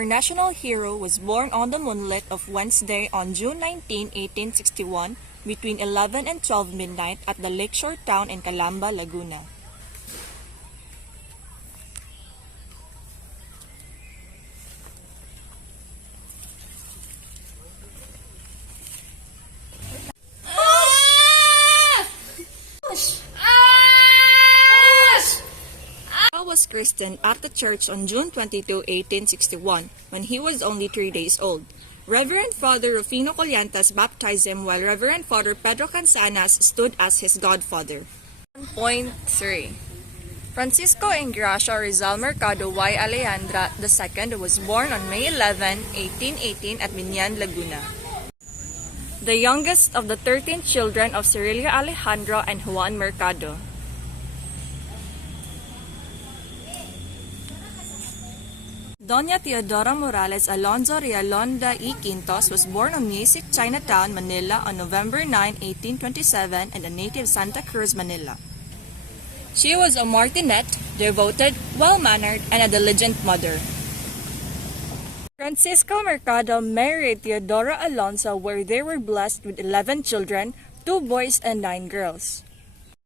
Our national hero was born on the moonlit of Wednesday on June 19, 1861, between 11 and 12 midnight at the lakeshore town in Calamba, Laguna. Was christened at the church on June 22, 1861, when he was only 3 days old. Reverend Father Rufino Collantas baptized him, while Reverend Father Pedro Cansanas stood as his godfather. 1.3 Francisco Ingracia Rizal Mercado y Alejandra II was born on May 11, 1818 at Binyan, Laguna. The youngest of the 13 children of Cirilia Alejandro and Juan Mercado. Doña Teodora Morales Alonzo Realonda y Quintos was born on Music, Chinatown, Manila on November 9, 1827 and a native Santa Cruz, Manila. She was a martinet, devoted, well-mannered, and a diligent mother. Francisco Mercado married Teodora Alonzo, where they were blessed with 11 children, 2 boys and 9 girls.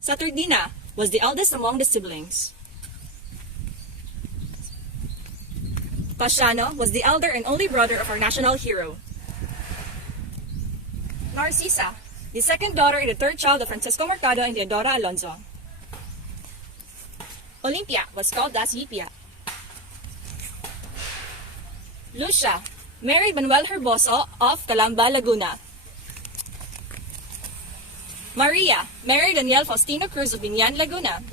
Saturnina was the eldest among the siblings. Pasiano was the elder and only brother of our national hero. Narcisa, the second daughter and the third child of Francisco Mercado and Teodora Alonzo. Olympia was called as Yipia. Lucia married Manuel Herboso of Calamba, Laguna. Maria married Daniel Faustino Cruz of Binyan, Laguna.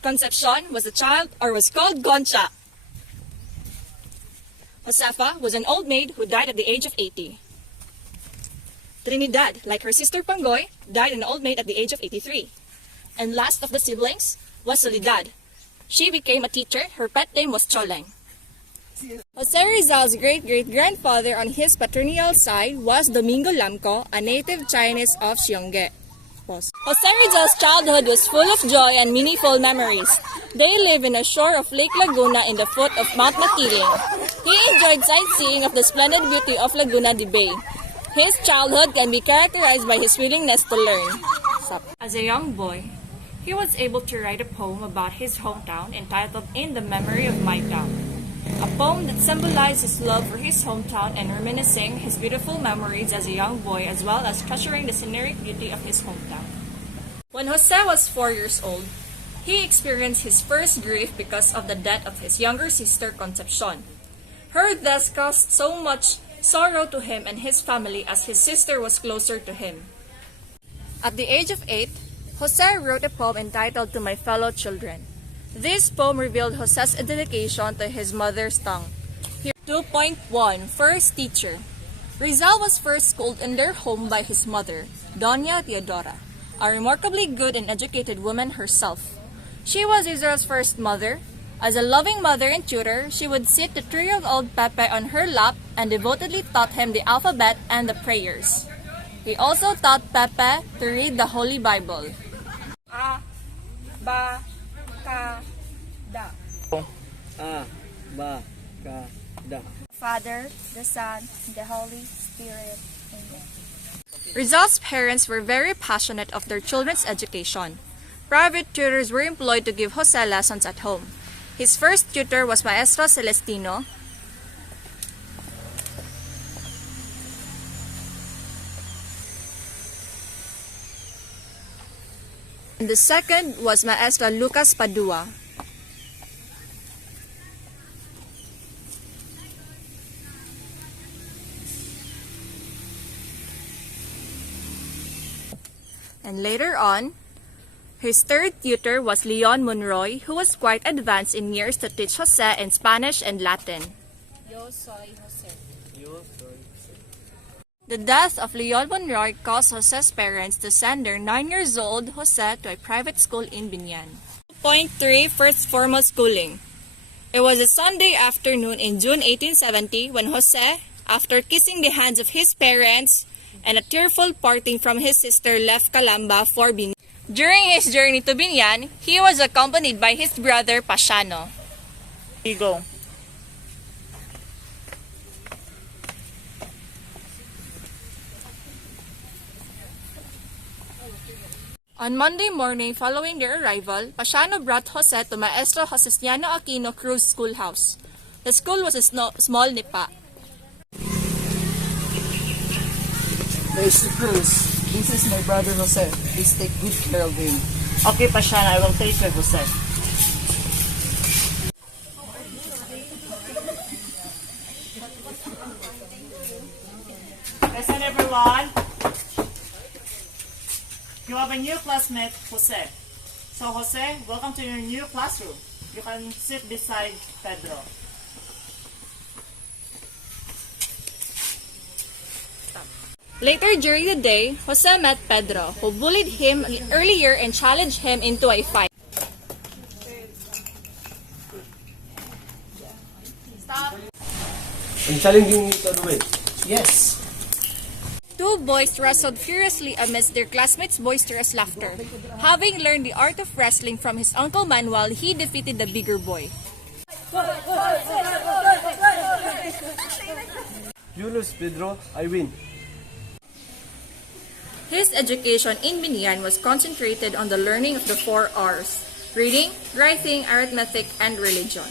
Concepcion was called Concha. Josefa was an old maid who died at the age of 80. Trinidad, like her sister Pangoy, died an old maid at the age of 83. And last of the siblings was Soledad. She became a teacher. Her pet name was Choleng. Jose Rizal's great-great-grandfather on his paternal side was Domingo Lamco, a native Chinese of Xiongge. Jose Rizal's childhood was full of joy and meaningful memories. They live in a shore of Lake Laguna in the foot of Mount Matiling. He enjoyed sightseeing of the splendid beauty of Laguna de Bay. His childhood can be characterized by his willingness to learn. As a young boy, he was able to write a poem about his hometown entitled In the Memory of My Town. A poem that symbolized his love for his hometown and reminiscing his beautiful memories as a young boy, as well as treasuring the scenic beauty of his hometown. When Jose was 4 years old, he experienced his first grief because of the death of his younger sister Concepcion. Her death caused so much sorrow to him and his family as his sister was closer to him. At the age of 8, Jose wrote a poem entitled To My Fellow Children. This poem revealed Jose's dedication to his mother's tongue. 2.1 First Teacher. Rizal was first schooled in their home by his mother, Doña Teodora, a remarkably good and educated woman herself. She was Rizal's first mother. As a loving mother and tutor, she would sit the 3-year-old Pepe on her lap and devotedly taught him the alphabet and the prayers. He also taught Pepe to read the Holy Bible. A, ba, ka, da. A, ba, ka, da. Father, the Son, the Holy Spirit. Amen. Rizal's parents were very passionate of their children's education. Private tutors were employed to give Jose lessons at home. His first tutor was Maestro Celestino. And the second was Maestro Lucas Padua. And later on, his third tutor was Leon Monroy, who was quite advanced in years to teach Jose in Spanish and Latin. Yo soy Jose. The death of Leon Monroy caused Jose's parents to send their 9-year-old Jose to a private school in Binyan. 2.3 First formal schooling. It was a Sunday afternoon in June 1870 when Jose, after kissing the hands of his parents and a tearful parting from his sister, left Calamba for Binyan. During his journey to Binyan, he was accompanied by his brother Pasiano. Go. On Monday morning following their arrival, Pasiano brought Jose to Maestro Josestiano Aquino Cruz Schoolhouse. The school was a small nipa. Mr. Cruz, this is my brother Jose. Please take good care of him. Okay, Pasiano, I will take care, Jose. Listen, everyone. You have a new classmate, Jose. So, Jose, welcome to your new classroom. You can sit beside Pedro. Later during the day, Jose met Pedro, who bullied him earlier and challenged him into a fight. I'm challenging you to the way. Yes. Two boys wrestled furiously amidst their classmates' boisterous laughter. Having learned the art of wrestling from his uncle Manuel, he defeated the bigger boy. You lose, Pedro. I win. His education in Binian was concentrated on the learning of the 4 R's: reading, writing, arithmetic, and religion.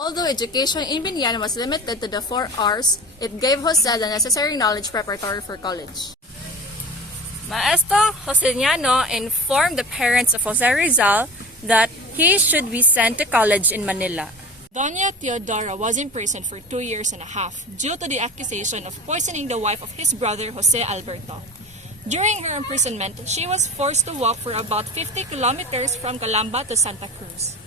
Although education in Binian was limited to the 4 R's, it gave Jose the necessary knowledge preparatory for college. Maestro Joseniano informed the parents of Jose Rizal that he should be sent to college in Manila. Doña Teodora was imprisoned for 2 years and a half due to the accusation of poisoning the wife of his brother Jose Alberto. During her imprisonment, she was forced to walk for about 50 kilometers from Calamba to Santa Cruz.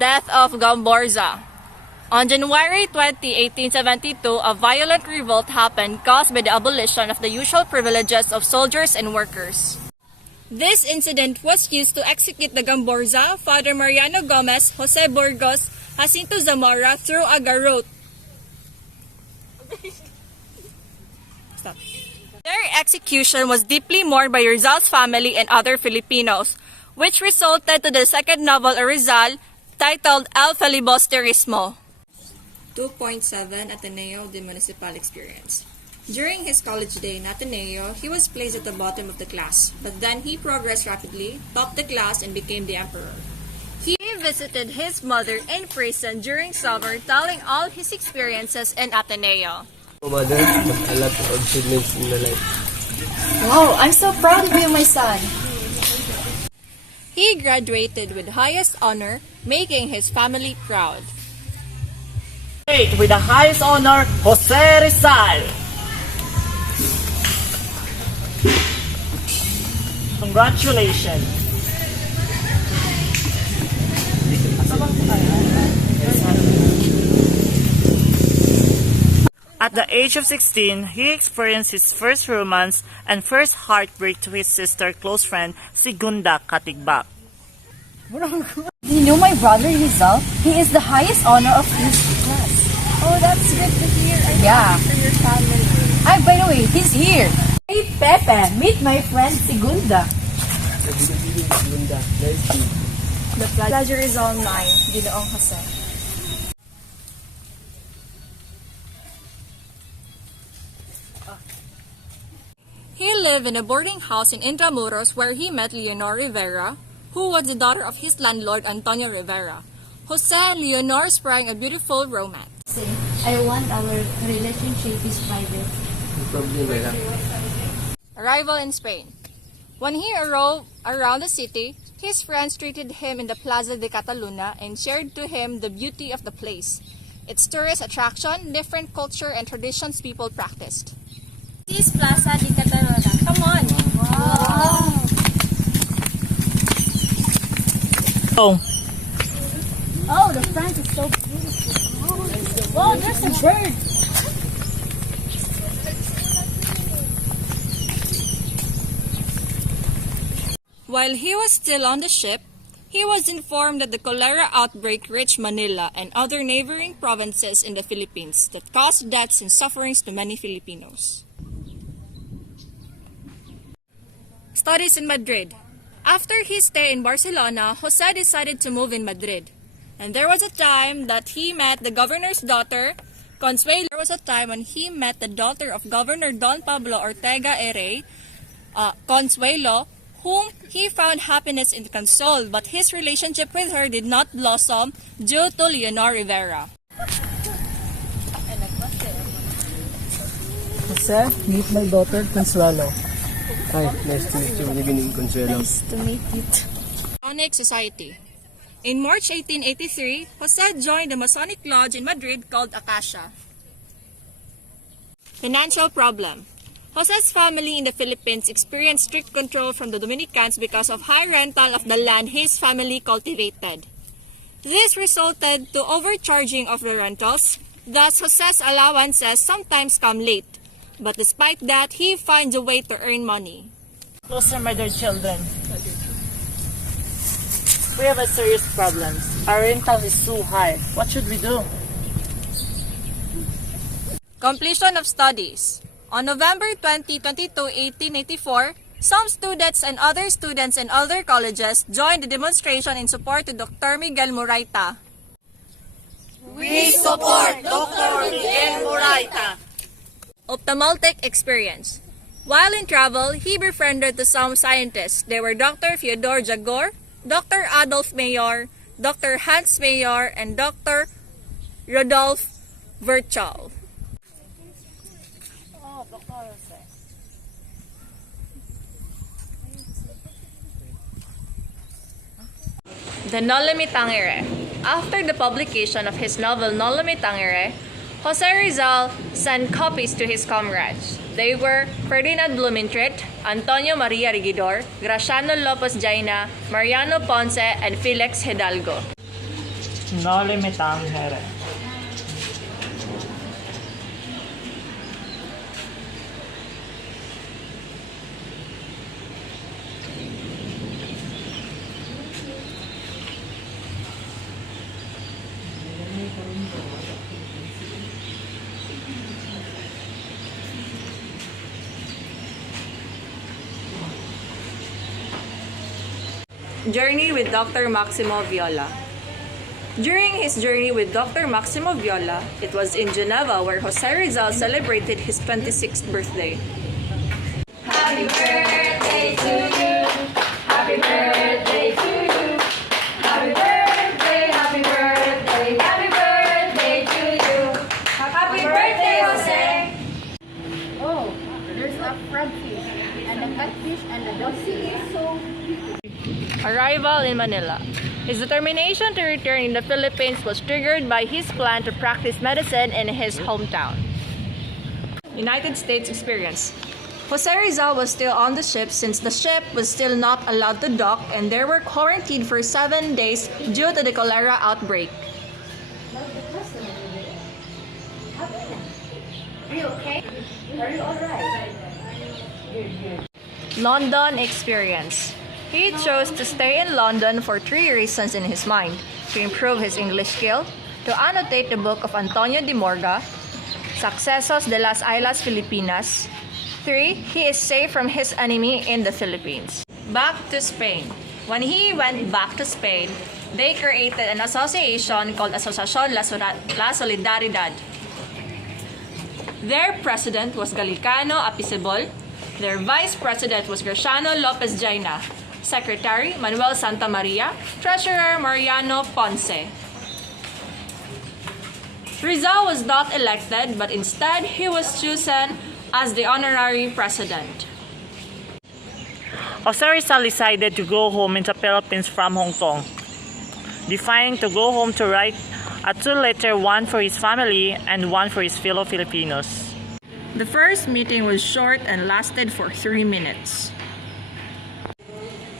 Death of Gamborza. On January 20, 1872, a violent revolt happened caused by the abolition of the usual privileges of soldiers and workers. This incident was used to execute the Gamborza, Father Mariano Gomez, Jose Burgos, Jacinto Zamora through a garrote. Stop. Their execution was deeply mourned by Rizal's family and other Filipinos, which resulted to the second novel of Rizal titled El Filibusterismo. 2.7 Ateneo de Municipal Experience. During his college day in Ateneo, he was placed at the bottom of the class, but then he progressed rapidly, topped the class, and became the emperor. He visited his mother in prison during summer, telling all his experiences in Ateneo. Mother, a lot of achievements in my life. Wow, I'm so proud of you, my son. He graduated with highest honor, making his family proud. With the highest honor, Jose Rizal. Congratulations. At the age of 16, he experienced his first romance and first heartbreak to his sister close friend, Segunda Katigbak. You know my brother Rizal? He is the highest honor of his class. Oh, that's good to hear. Yeah. For your family. By the way, he's here. Hey, Pepe, meet my friend Segunda. The pleasure is all mine, Ginoong Jose. He lived in a boarding house in Intramuros where he met Leonor Rivera, who was the daughter of his landlord Antonio Rivera. Jose and Leonor sprang a beautiful romance. I want our relationship is private. Arrival in Spain. When he arrived around the city, his friends treated him in the Plaza de Cataluna and shared to him the beauty of the place, its tourist attraction, different culture and traditions people practiced. This is Plaza de Cataluna. Come on! Wow! Oh, the front is so beautiful. Wow, there's a bird. While he was still on the ship, he was informed that the cholera outbreak reached Manila and other neighboring provinces in the Philippines that caused deaths and sufferings to many Filipinos. Studies in Madrid. After his stay in Barcelona, Jose decided to move in Madrid. And there was a time that he met the governor's daughter, Consuelo. There was a time when he met the daughter of Governor Don Pablo Ortega Ere, Consuelo, whom he found happiness in Consol, but his relationship with her did not blossom due to Leonor Rivera. Jose, meet my daughter, Consuelo. Hi, nice to meet you. Good evening, Consuelo. To meet you. Masonic Society. In March 1883, Jose joined the Masonic Lodge in Madrid called Acacia. Financial problem. Jose's family in the Philippines experienced strict control from the Dominicans because of high rental of the land his family cultivated. This resulted to overcharging of the rentals, thus Jose's allowances sometimes come late. But despite that, he finds a way to earn money. Closer, my dear children. We have a serious problem. Our rental is too high. What should we do? Completion of studies. On November 22, 1884, some students and other students in other colleges joined the demonstration in support to Dr. Miguel Muraita. We support Dr. Miguel Muraita. Ophthalmic experience. While in travel, he befriended to some scientists. They were Dr. Fyodor Jagor, Dr. Adolf Mayor, Dr. Hans Mayor, and Dr. Rodolph Virchow. The Nolo Me Tangere. After the publication of his novel Nolo Me Tangere, Jose Rizal sent copies to his comrades. They were Ferdinand Blumentritt, Antonio Maria Regidor, Graciano Lopez Jaina, Mariano Ponce, and Felix Hidalgo. No limitang here. Journey with Dr. Maximo Viola. During his journey with Dr. Maximo Viola, it was in Geneva where Jose Rizal celebrated his 26th birthday. Happy birthday to you! Happy birthday to you! Happy birthday, happy birthday, happy birthday to you! Happy birthday, Jose! Oh, there's a frogfish and a catfish and a dogfish. So Arrival in Manila. His determination to return in the Philippines was triggered by his plan to practice medicine in his hometown. United States experience. Jose Rizal was still on the ship since the ship was still not allowed to dock and they were quarantined for 7 days due to the cholera outbreak. are you okay? Are you alright? London experience. He chose to stay in London for 3 reasons in his mind: to improve his English skill, to annotate the book of Antonio de Morga, Sucesos de las Islas Filipinas. 3. He is safe from his enemy in the Philippines. Back to Spain. When he went back to Spain, they created an association called Asociación La Solidaridad. Their president was Galicano Apisebol. Their vice president was Graciano Lopez Jaina. Secretary Manuel Santamaria, Treasurer Mariano Ponce. Rizal was not elected, but instead he was chosen as the honorary president. Jose Rizal decided to go home in the Philippines from Hong Kong, deciding to go home to write a 2-letter, one for his family and one for his fellow Filipinos. The first meeting was short and lasted for 3 minutes.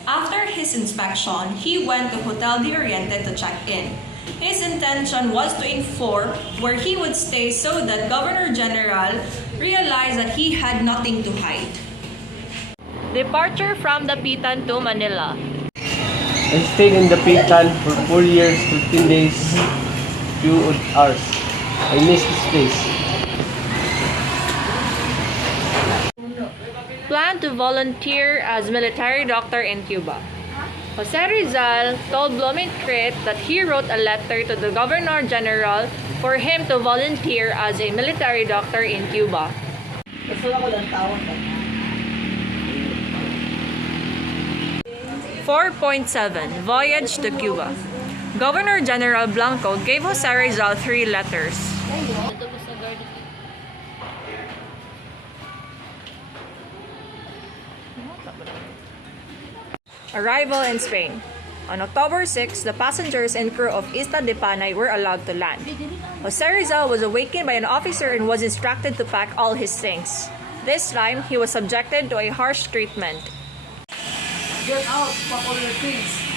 After his inspection, he went to Hotel de Oriente to check in. His intention was to inform where he would stay so that Governor General realized that he had nothing to hide. Departure from Dapitan to Manila. I stayed in the Pitan for 4 years, 15 days, 2 hours. I miss this place. Plan want to volunteer as military doctor in Cuba. Jose Rizal told Blumentritt that he wrote a letter to the Governor General for him to volunteer as a military doctor in Cuba. 4.7 Voyage to Cuba. Governor General Blanco gave Jose Rizal 3 letters. Arrival in Spain. On October 6, the passengers and crew of Isla de Panay were allowed to land. Jose Rizal was awakened by an officer and was instructed to pack all his things. This time, he was subjected to a harsh treatment. Get out, pack all your things.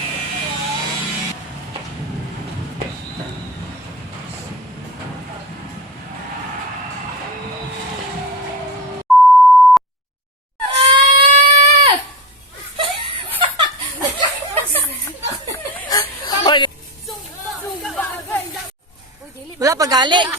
Wala pa gali.